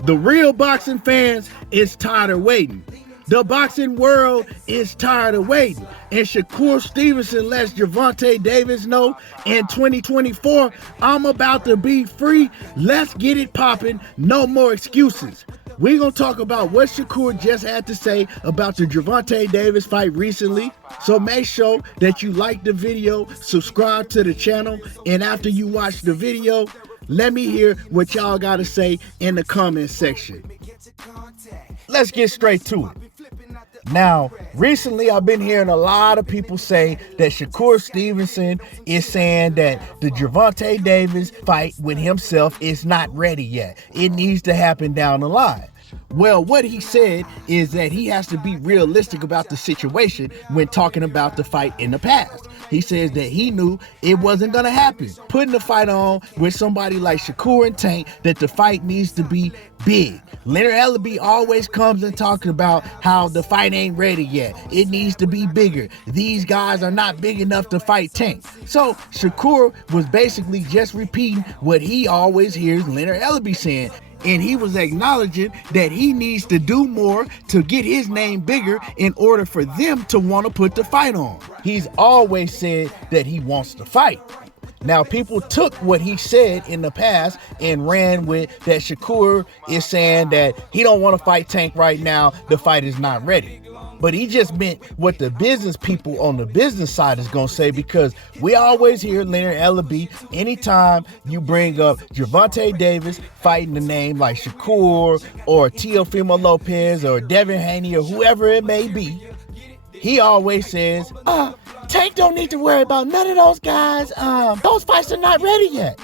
The real boxing fans is tired of waiting. The boxing world is tired of waiting. And Shakur Stevenson lets Gervonta Davis know in 2024, I'm about to be free. Let's get it popping. No more excuses. We're going to talk about what Shakur just had to say about the Gervonta Davis fight recently. So make sure that you like the video, subscribe to the channel, and after you watch the video, let me hear what y'all got to say in the comment section. Let's get straight to it. Now, recently I've been hearing a lot of people say that Shakur Stevenson is saying that the Gervonta Davis fight with himself is not ready yet. It needs to happen down the line. Well, what he said is that he has to be realistic about the situation when talking about the fight in the past. He says that he knew it wasn't going to happen. Putting the fight on with somebody like Shakur and Tank, that the fight needs to be big. Leonard Ellaby always comes and talking about how the fight ain't ready yet. It needs to be bigger. These guys are not big enough to fight Tank. So Shakur was basically just repeating what he always hears Leonard Ellaby saying. And he was acknowledging that he needs to do more to get his name bigger in order for them to want to put the fight on. He's always said that he wants to fight. Now, people took what he said in the past and ran with that Shakur is saying that he don't want to fight Tank right now. The fight is not ready. But he just meant what the business people on the business side is going to say, because we always hear Leonard Ellaby anytime you bring up Gervonta Davis fighting the name like Shakur or Teofimo Lopez or Devin Haney or whoever it may be. He always says, Tank don't need to worry about none of those guys. Those fights are not ready yet.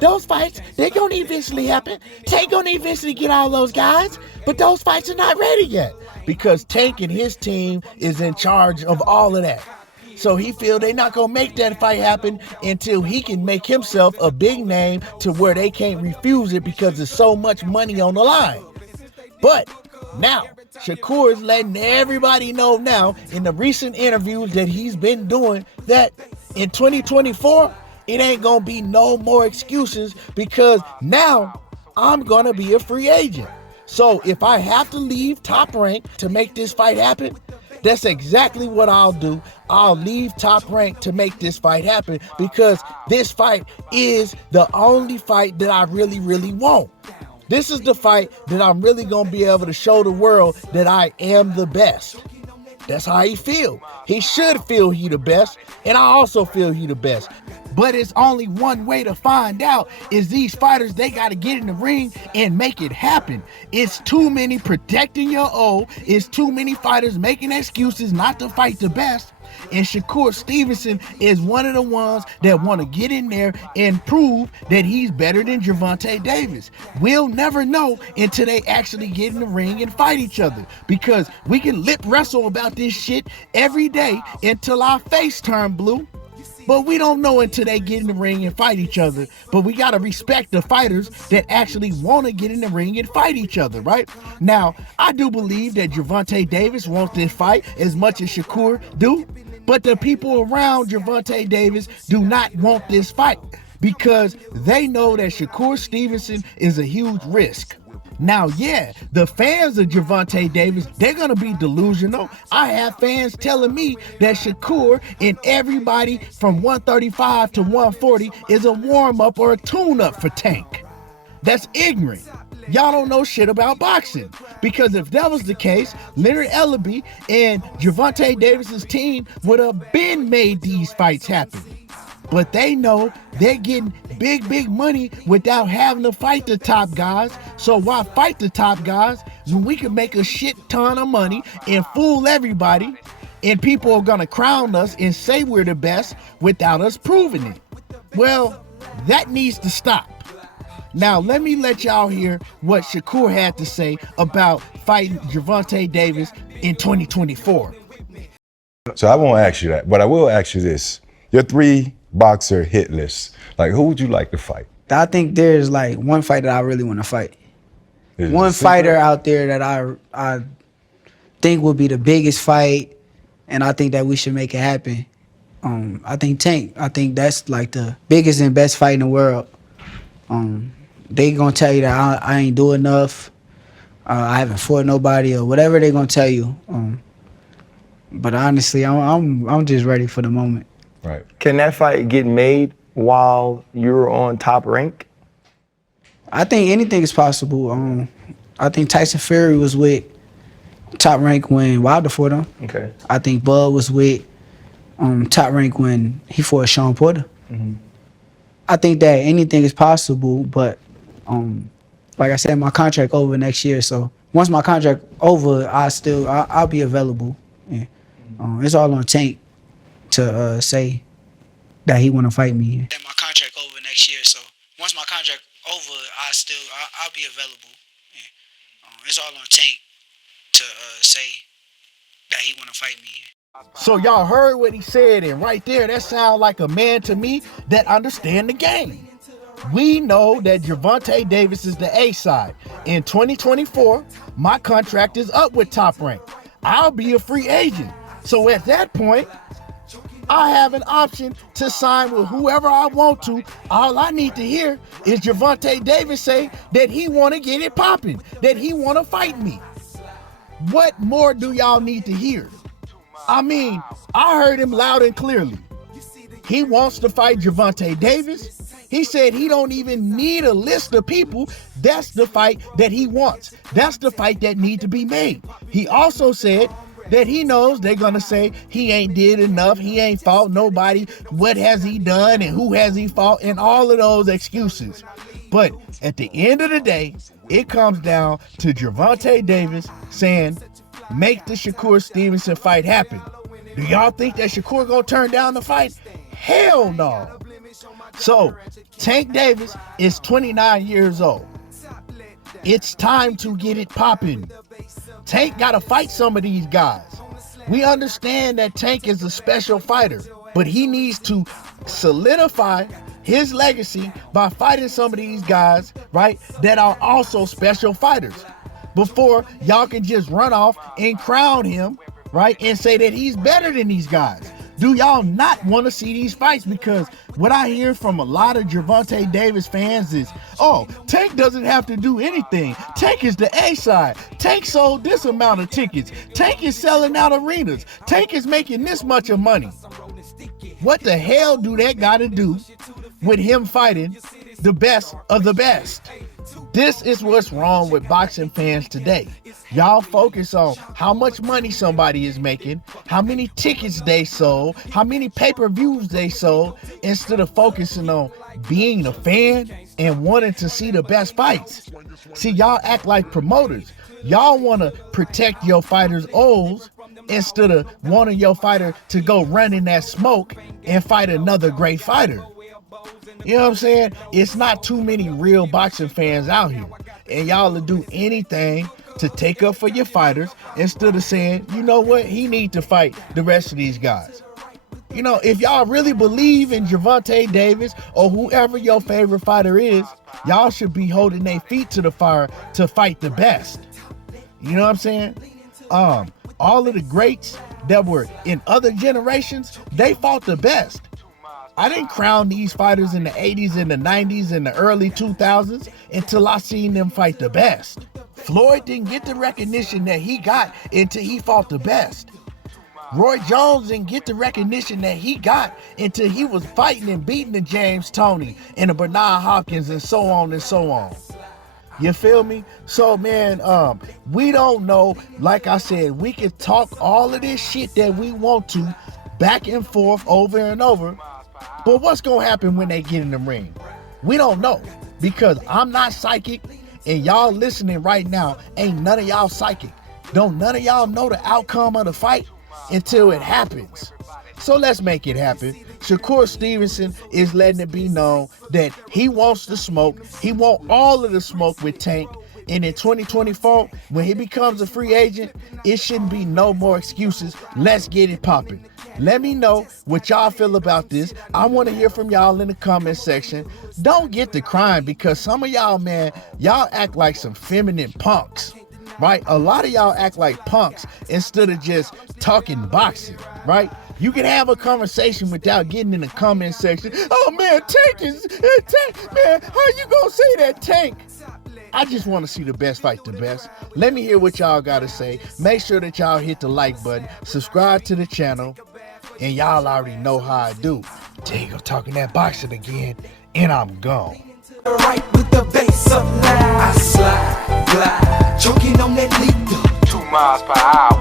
Those fights, they're going to eventually happen. Tank going to eventually get all those guys, but those fights are not ready yet. Because Tank and his team is in charge of all of that. So he feel they're not going to make that fight happen until he can make himself a big name to where they can't refuse it because there's so much money on the line. But now, Shakur is letting everybody know now in the recent interviews that he's been doing that in 2024, it ain't going to be no more excuses, because now I'm going to be a free agent. So if I have to leave Top Rank to make this fight happen, that's exactly what I'll do. I'll leave Top Rank to make this fight happen, because this fight is the only fight that I really, really want. This is the fight that I'm really going to be able to show the world that I am the best. That's how he feel. He should feel he the best, and I also feel he the best. But it's only one way to find out, is these fighters, they got to get in the ring and make it happen. It's too many protecting your O. It's too many fighters making excuses not to fight the best. And Shakur Stevenson is one of the ones that want to get in there and prove that he's better than Gervonta Davis. We'll never know until they actually get in the ring and fight each other, because we can lip wrestle about this shit every day until our face turn blue. But we don't know until they get in the ring and fight each other. But we got to respect the fighters that actually want to get in the ring and fight each other, right? Now, I do believe that Gervonta Davis wants this fight as much as Shakur do. But the people around Gervonta Davis do not want this fight, because they know that Shakur Stevenson is a huge risk. Now, yeah, the fans of Gervonta Davis, they're going to be delusional. I have fans telling me that Shakur and everybody from 135 to 140 is a warm-up or a tune-up for Tank. That's ignorant. Y'all don't know shit about boxing. Because if that was the case, Leonard Ellaby and Gervonta Davis's team would have been made these fights happen. But they know they're getting big money without having to fight the top guys. So why fight the top guys when we can make a shit ton of money and fool everybody, and people are gonna crown us and say we're the best without us proving it? Well, that needs to stop. Now, let me let y'all hear what Shakur had to say about fighting Gervonta Davis in 2024. So I won't ask you that, but I will ask you this. Your 3 boxer hit list. Like, who would you like to fight? I think there's like one fight that I really want to fight. One fighter out there that I think will be the biggest fight, and I think that we should make it happen. I think Tank. I think that's like the biggest and best fight in the world. They gonna tell you that I ain't do enough. I haven't fought nobody or whatever they're gonna tell you. But honestly, I'm just ready for the moment. Right. Can that fight get made while you're on Top Rank? I think anything is possible. I think Tyson Fury was with Top Rank when Wilder fought him. Okay. I think Bud was with Top Rank when he fought Sean Porter. Mm-hmm. I think that anything is possible, but like I said, my contract over next year. So once my contract over, I'll be available. Yeah. It's all on Tank to say that he want to fight me. Then my contract over next year. So once my contract over, I'll be available. Yeah. It's all on Tank to say that he want to fight me. So y'all heard what he said, and right there, that sounds like a man to me that understand the game. We know that Gervonta Davis is the A side. In 2024, my contract is up with Top Rank. I'll be a free agent. So at that point, I have an option to sign with whoever I want to. All I need to hear is Gervonta Davis say that he want to get it popping, that he want to fight me. What more do y'all need to hear? I mean, I heard him loud and clearly. He wants to fight Gervonta Davis. He said he don't even need a list of people. That's the fight that he wants. That's the fight that needs to be made. He also said that he knows they're going to say he ain't did enough, he ain't fought nobody, what has he done and who has he fought, and all of those excuses. But at the end of the day, it comes down to Gervonta Davis saying, make the Shakur Stevenson fight happen. Do y'all think that Shakur gonna turn down the fight? Hell no. So, Tank Davis is 29 years old. It's time to get it popping. Tank gotta fight some of these guys. We understand that Tank is a special fighter, but he needs to solidify his legacy by fighting some of these guys, right, that are also special fighters, before y'all can just run off and crown him, right, and say that he's better than these guys. Do y'all not want to see these fights? Because what I hear from a lot of Gervonta Davis fans is, oh, Tank doesn't have to do anything. Tank is the A side. Tank sold this amount of tickets. Tank is selling out arenas. Tank is making this much of money. What the hell do that got to do with him fighting the best of the best? This is what's wrong with boxing fans today. Y'all focus on how much money somebody is making, how many tickets they sold, how many pay-per-views they sold, instead of focusing on being a fan and wanting to see the best fights. See, y'all act like promoters. Y'all want to protect your fighters' O's instead of wanting your fighter to go run in that smoke and fight another great fighter. You know what I'm saying? It's not too many real boxing fans out here. And y'all will do anything to take up for your fighters instead of saying, you know what, he need to fight the rest of these guys. You know, if y'all really believe in Gervonta Davis or whoever your favorite fighter is, y'all should be holding their feet to the fire to fight the best. You know what I'm saying? All of the greats that were in other generations, they fought the best. I didn't crown these fighters in the 80s and the 90s and the early 2000s until I seen them fight the best. Floyd didn't get the recognition that he got until he fought the best. Roy Jones didn't get the recognition that he got until he was fighting and beating the James Toney and the Bernard Hopkins and so on and so on. You feel me? So, man, we don't know. Like I said, we can talk all of this shit that we want to back and forth over and over. But what's going to happen when they get in the ring? We don't know, because I'm not psychic, and y'all listening right now ain't none of y'all psychic. Don't none of y'all know the outcome of the fight until it happens. So let's make it happen. Shakur Stevenson is letting it be known that he wants the smoke. He wants all of the smoke with Tank. And in 2024, when he becomes a free agent, it shouldn't be no more excuses. Let's get it popping. Let me know what y'all feel about this. I want to hear from y'all in the comment section. Don't get to crying, because some of y'all, man, y'all act like some feminine punks, right? A lot of y'all act like punks instead of just talking boxing, right? You can have a conversation without getting in the comment section. Oh, man, Tank is, Tank, man, how you gonna say that, Tank? I just want to see the best fight the best. Let me hear what y'all got to say. Make sure that y'all hit the like button, subscribe to the channel, and y'all already know how I do. Diego talking that boxing again, and I'm gone. Right with the bass up loud. I slide, glide, choking on that lethal. 2 miles per hour.